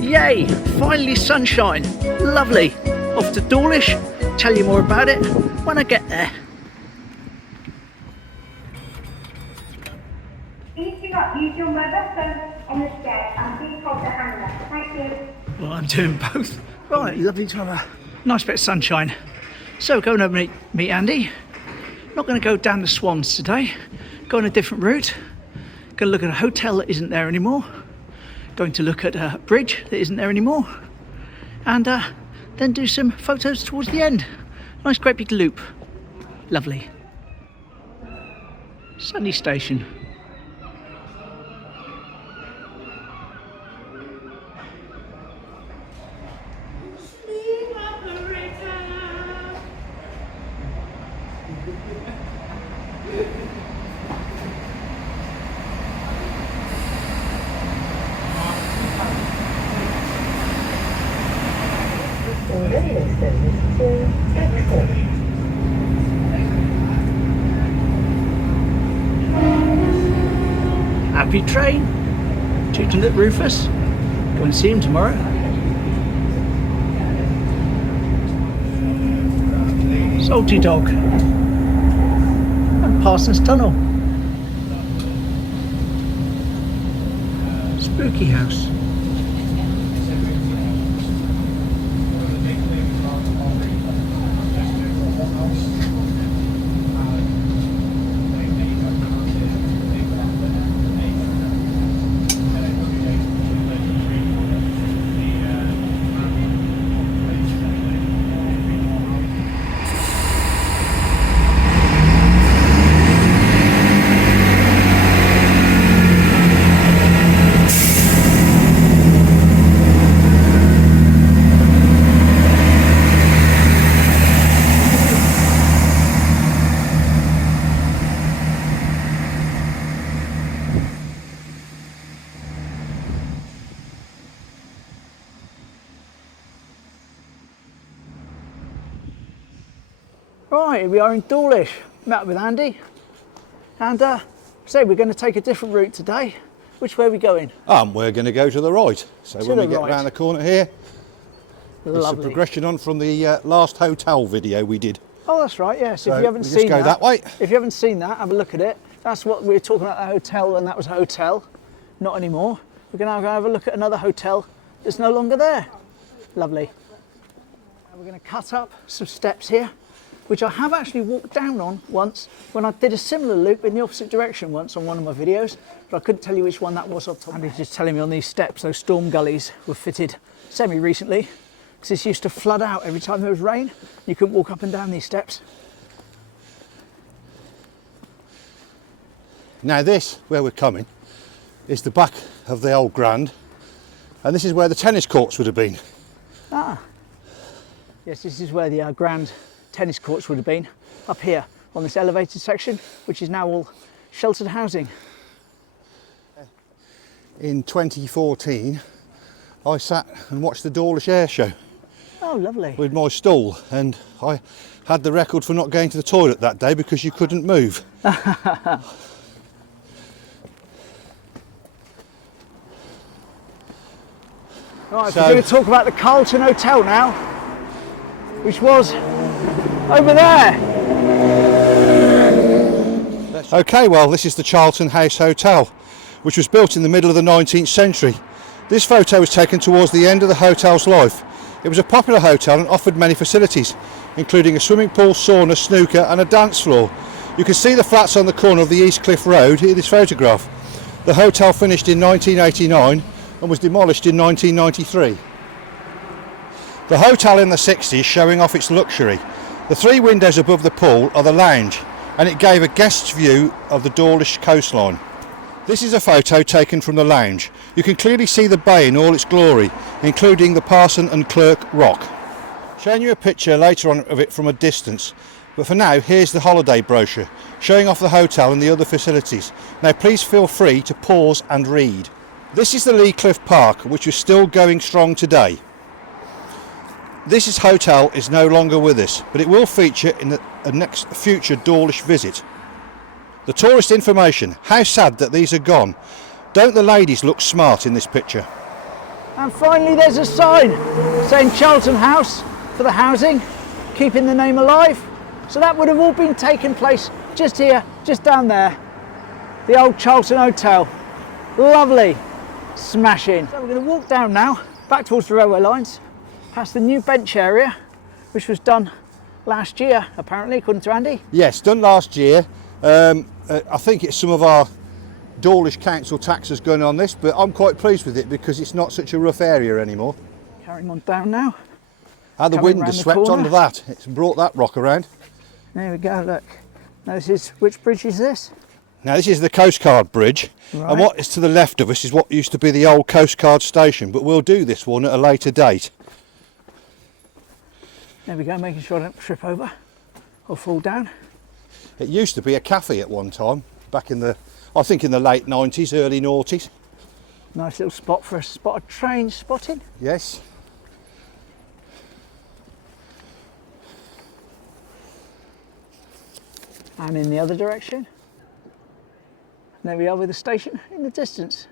Yay! Finally sunshine! Lovely! Off to Dawlish. Tell you more about it when I get there. Use your mobile phone on the stairs and please hold the hanger. Thank you. Well, I'm doing both. Right, lovely to have a nice bit of sunshine. So going over to meet Andy. Not going to go down the Swans today. Going a different route. Going to look at a hotel that isn't there anymore. Going to look at a bridge that isn't there anymore. And then do some photos towards the end. Nice great big loop. Lovely. Sunny station. Happy train. Tooting at Rufus. Go and see him tomorrow. Salty Dog. And Parsons Tunnel. Spooky House. Right, we are in Dawlish. Met with Andy. And so we're going to take a different route today. Which way are we going? We're going to go to the right. So when we get round the corner here, there's a progression on from the last hotel video we did. Oh, that's right, yes. So if you haven't seen go that way. If you haven't seen that, have a look at it. That's what we were talking about, the hotel, and that was a hotel. Not anymore. We're going to go have a look at another hotel that's no longer there. Lovely. And we're going to cut up some steps here, which I have actually walked down on once when I did a similar loop in the opposite direction once on one of my videos, but I couldn't tell you which one that was off the top. Andy's just telling me on these steps, those storm gullies were fitted semi-recently, because this used to flood out every time there was rain. You couldn't walk up and down these steps. Now this, where we're coming, is the back of the old Grand, and this is where the tennis courts would have been. Ah, yes, this is where the Grand tennis courts would have been, up here on this elevated section, which is now all sheltered housing. In 2014, I sat and watched the Dawlish Air Show. Oh, lovely. With my stool, and I had the record for not going to the toilet that day because you couldn't move. Right, so we're going to talk about the Charlton Hotel now, which was over there. Okay, well, this is the Charlton House Hotel, which was built in the middle of the 19th century. This photo was taken towards the end of the hotel's life. It was a popular hotel and offered many facilities, including a swimming pool, sauna, snooker and a dance floor. You can see the flats on the corner of the East Cliff Road in this photograph. The hotel finished in 1989 and was demolished in 1993. The hotel in the 60s showing off its luxury. The three windows above the pool are the lounge, and it gave a guest's view of the Dawlish coastline. This is a photo taken from the lounge. You can clearly see the bay in all its glory, including the Parson and Clerk Rock. Showing you a picture later on of it from a distance, but for now here's the holiday brochure showing off the hotel and the other facilities. Now please feel free to pause and read. This is the Lee Cliff Park, which is still going strong today. This hotel is no longer with us, but it will feature in a next future Dawlish visit. The tourist information, how sad that these are gone. Don't the ladies look smart in this picture? And finally there's a sign saying Charlton House for the housing, keeping the name alive. So that would have all been taken place just here, just down there. The Old Charlton Hotel. Lovely. Smashing. So we're going to walk down now, back towards the railway lines, past the new bench area, which was done last year, apparently, according to Andy. Yes, done last year. I think it's some of our Dawlish council taxes going on this, but I'm quite pleased with it because it's not such a rough area anymore. Carrying on down now. How the wind has swept onto that. It's brought that rock around. There we go, look. Now this is, which bridge is this? Now this is the Coast Guard Bridge, right. And what is to the left of us is what used to be the old Coast Guard station, but we'll do this one at a later date. There we go, making sure I don't trip over or fall down. It used to be a cafe at one time, back in the, I think in the late 90s, early noughties. Nice little spot for a spot of train spotting. Yes. And in the other direction. There we are with the station in the distance.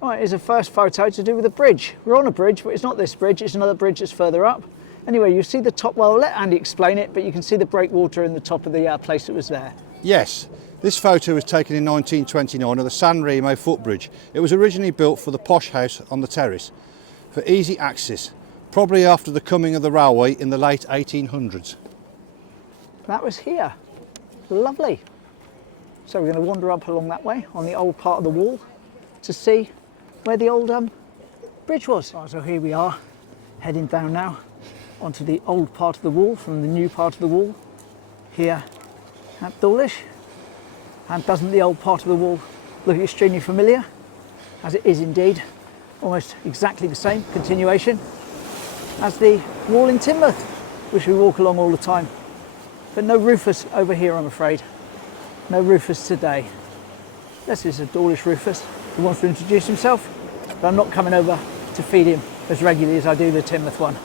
Right, here's a first photo to do with the bridge. We're on a bridge, but it's not this bridge, it's another bridge that's further up. Anyway, you see the top, well, I'll let Andy explain it, but you can see the breakwater in the top of the place that was there. Yes, this photo was taken in 1929 of the San Remo footbridge. It was originally built for the posh house on the terrace, for easy access, probably after the coming of the railway in the late 1800s. That was here. Lovely. So we're going to wander up along that way on the old part of the wall to see where the old bridge was. Right, so here we are, heading down now onto the old part of the wall from the new part of the wall here at Dawlish. And doesn't the old part of the wall look extremely familiar? As it is indeed, almost exactly the same continuation as the wall in Teignmouth, which we walk along all the time. But no Rufus over here, I'm afraid. No Rufus today. This is a Dawlish Rufus who wants to introduce himself, but I'm not coming over to feed him as regularly as I do the Teignmouth one.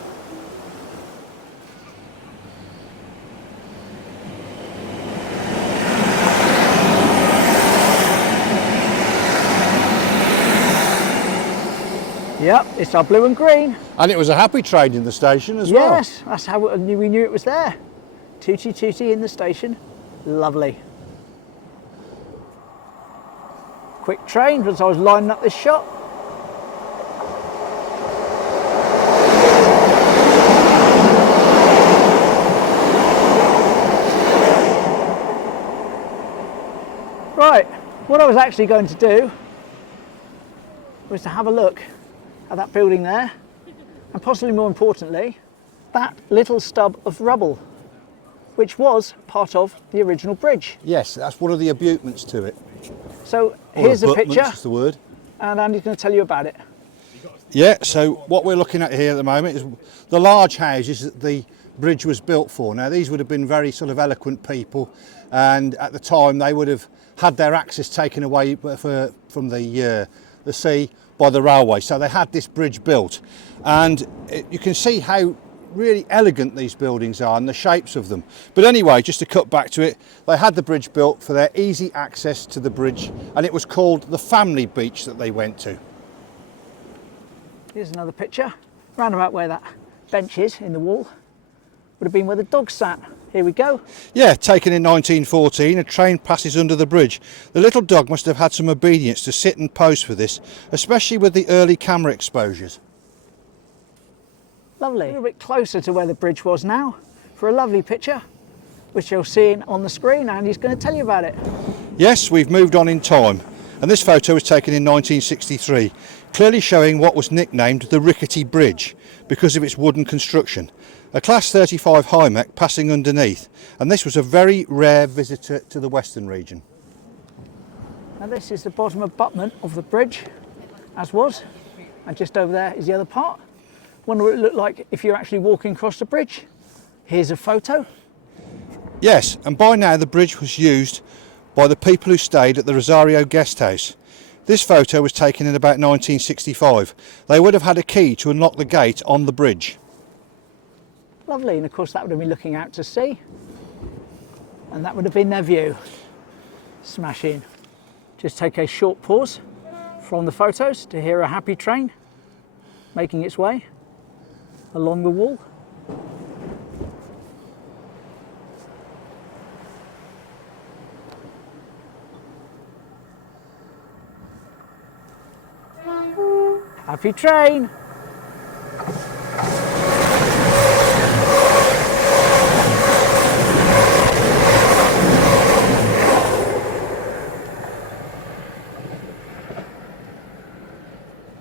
Yep, it's our blue and green. And it was a happy train in the station as well. Yes, that's how we knew it was there. Tooty tooty in the station. Lovely. Quick train as I was lining up this shot. Right, what I was actually going to do was to have a look at that building there, and possibly more importantly, that little stub of rubble, which was part of the original bridge. Yes, that's one of the abutments to it. So here's a picture, is the word. and Andy's going to tell you about it. Yeah, so what we're looking at here at the moment is the large houses that the bridge was built for. Now these would have been very sort of eloquent people, and at the time they would have had their access taken away from the sea by the railway. So they had this bridge built, and you can see how really elegant these buildings are and the shapes of them. But anyway, just to cut back to it, they had the bridge built for their easy access to the bridge, and it was called the family beach that they went to. Here's another picture, round about where that bench is in the wall. Would have been where the dog sat. Here we go. Yeah, taken in 1914, a train passes under the bridge. The little dog must have had some obedience to sit and pose for this, especially with the early camera exposures. Lovely. A little bit closer to where the bridge was now for a lovely picture, which you'll see on the screen, and he's going to tell you about it. Yes, we've moved on in time, and this photo was taken in 1963, clearly showing what was nicknamed the Rickety Bridge because of its wooden construction. A Class 35 High-Mech passing underneath, and this was a very rare visitor to the Western region. Now this is the bottom abutment of the bridge, as was, and just over there is the other part. Wonder what it looked like if you're actually walking across the bridge. Here's a photo. Yes, and by now the bridge was used by the people who stayed at the Rosario guest house. This photo was taken in about 1965. They would have had a key to unlock the gate on the bridge. Lovely, and of course that would have been looking out to sea, and that would have been their view. Smashing. Just take a short pause from the photos to hear a happy train making its way along the wall. Happy train!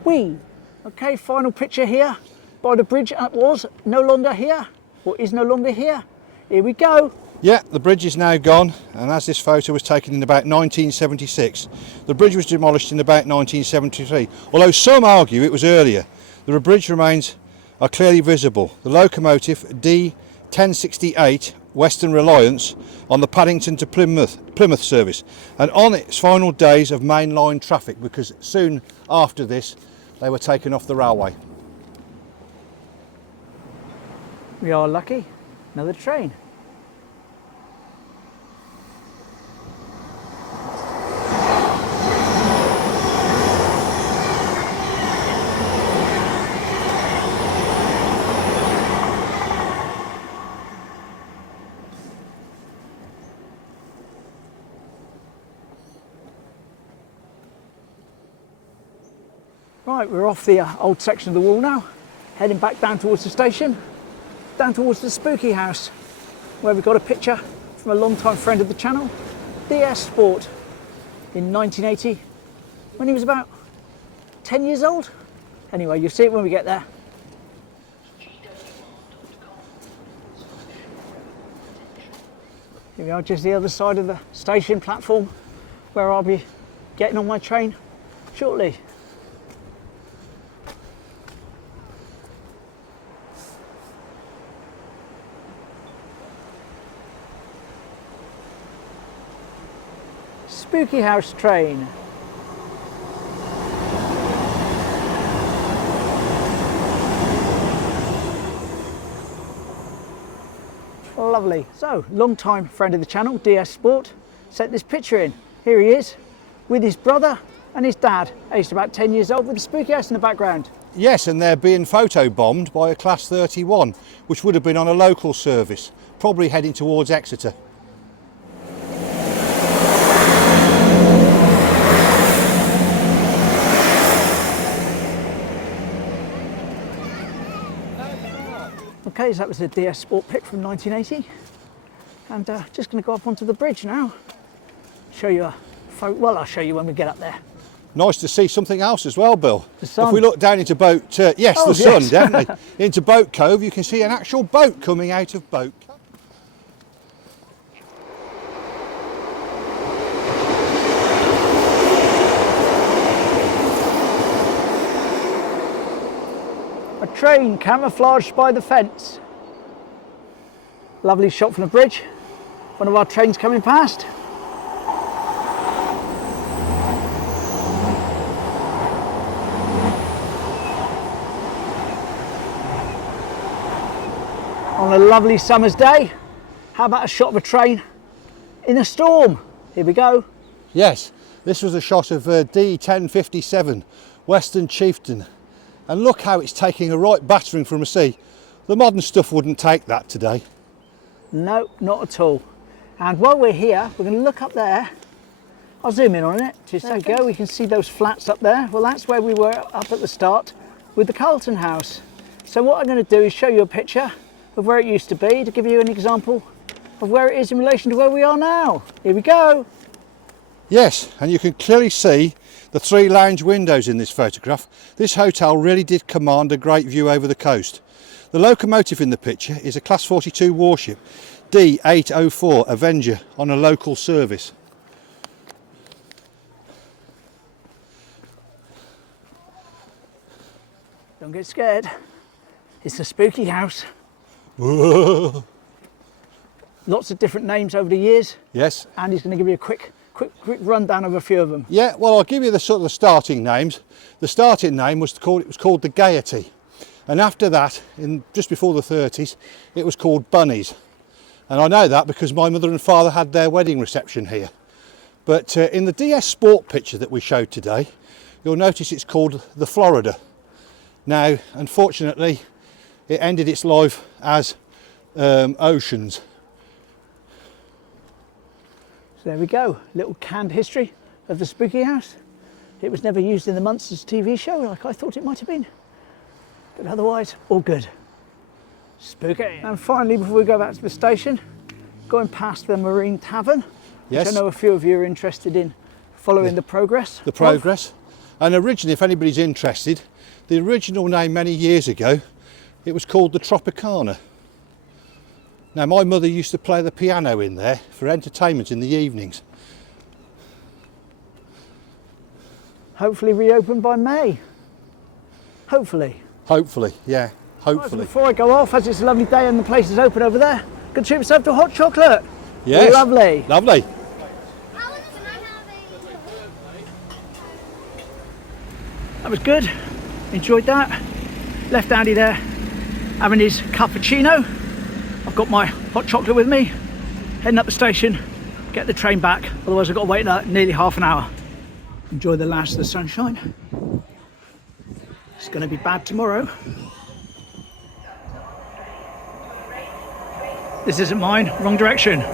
Whee! Okay, final picture here by the bridge that was no longer here, or is no longer here. Here we go. Yeah, the bridge is now gone, and as this photo was taken in about 1976, the bridge was demolished in about 1973. Although some argue it was earlier, the bridge remains are clearly visible. The locomotive D1068 Western Reliance on the Paddington to Plymouth service, and on its final days of mainline traffic, because soon after this they were taken off the railway. We are lucky. Another train. Right, we're off the old section of the wall now, heading back down towards the station, down towards the spooky house, where we've got a picture from a long-time friend of the channel, DS Sport, in 1980, when he was about 10 years old. Anyway, you'll see it when we get there. Here we are, just the other side of the station platform, where I'll be getting on my train shortly. Spooky house train. Lovely. So, long-time friend of the channel, DS Sport, sent this picture in. Here he is, with his brother and his dad, aged about 10 years old, with a spooky house in the background. Yes, and they're being photo-bombed by a Class 31, which would have been on a local service, probably heading towards Exeter. Okay, so that was a DS Sport pic from 1980, and just going to go up onto the bridge now. Show you a photo. Well, I'll show you when we get up there. Nice to see something else as well, Bill. The sun. If we look down into boat, yes, Oh, the sun, yes. definitely. Into Boat Cove, you can see an actual boat coming out of Boat Cove. A train camouflaged by the fence. Lovely shot from the bridge. One of our trains coming past. On a lovely summer's day, how about a shot of a train in a storm? Here we go. Yes, this was a shot of D1057 Western Chieftain. And look how it's taking a right battering from the sea. The modern stuff wouldn't take that today. No, not at all. And while we're here, we're going to look up there. I'll zoom in on it. Just there we go. We can see those flats up there. Well, that's where we were up at the start with the Charlton House. So what I'm going to do is show you a picture of where it used to be to give you an example of where it is in relation to where we are now. Here we go. Yes, and you can clearly see the 3 lounge windows in this photograph. This hotel really did command a great view over the coast. The locomotive in the picture is a Class 42 warship, D804 Avenger, on a local service. Don't get scared. It's the spooky house. Whoa. Lots of different names over the years. Yes. And he's going to give you a quick rundown of a few of them. Yeah, well, I'll give you the sort of the starting names. The starting name was called the Gaiety, and after that, just before the 30s, it was called Bunnies. And I know that because my mother and father had their wedding reception here. But in the DS Sport picture that we showed today, you'll notice it's called the Florida. Now, unfortunately, it ended its life as Oceans. So there we go, little canned history of the spooky house. It was never used in the Monsters TV show like I thought it might have been. But otherwise, all good. Spooky. And finally, before we go back to the station, going past the Marine Tavern, Yes. which I know a few of you are interested in following the progress. The progress. And originally, if anybody's interested, the original name many years ago, it was called the Tropicana. Now, my mother used to play the piano in there for entertainment in the evenings. Hopefully reopened by May. Hopefully. Hopefully, yeah, Right, hopefully. before I go off, as it's a lovely day and the place is open over there, go treat yourself to a hot chocolate. Yes. Lovely. Lovely. That was good. Enjoyed that. Left Andy there having his cappuccino. I've got my hot chocolate with me. Heading up the station, get the train back. Otherwise I've got to wait nearly half an hour. Enjoy the last of the sunshine. It's going to be bad tomorrow. This isn't mine, wrong direction.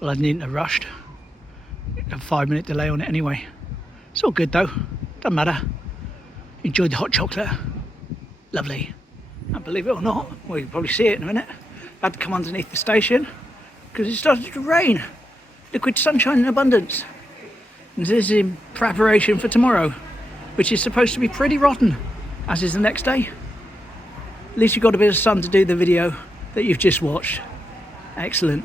Well, I needn't have rushed. A 5-minute delay on it anyway. It's all good though, doesn't matter. Enjoyed the hot chocolate. Lovely. And believe it or not, well, you'll probably see it in a minute. I had to come underneath the station because it started to rain. Liquid sunshine in abundance. And this is in preparation for tomorrow, which is supposed to be pretty rotten, as is the next day. At least you've got a bit of sun to do the video that you've just watched. Excellent.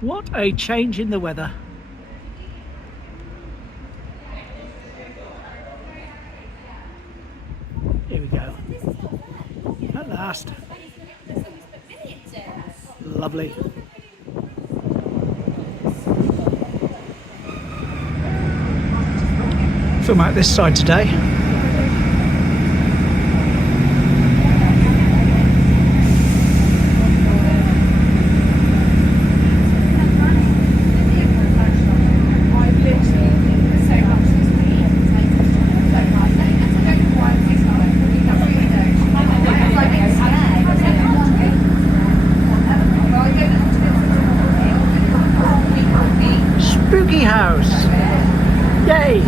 What a change in the weather. Here we go. At last. Lovely. Film out this side today. Spooky house. Yay!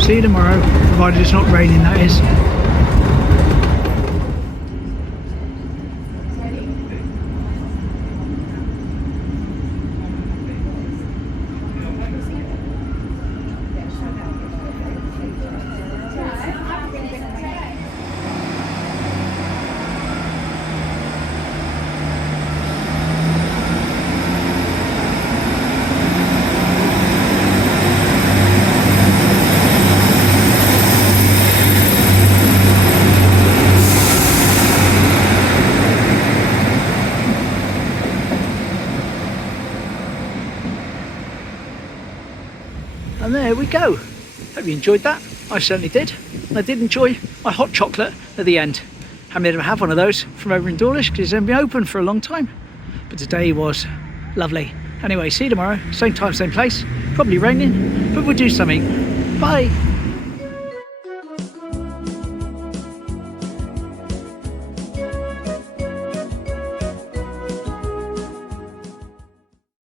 See you tomorrow, provided it's not raining, that is. And there we go. Hope you enjoyed that. I certainly did. And I did enjoy my hot chocolate at the end. Haven't been able to have one of those from over in Dawlish because it's been open for a long time. But today was lovely. Anyway, see you tomorrow. Same time, same place. Probably raining, but we'll do something. Bye.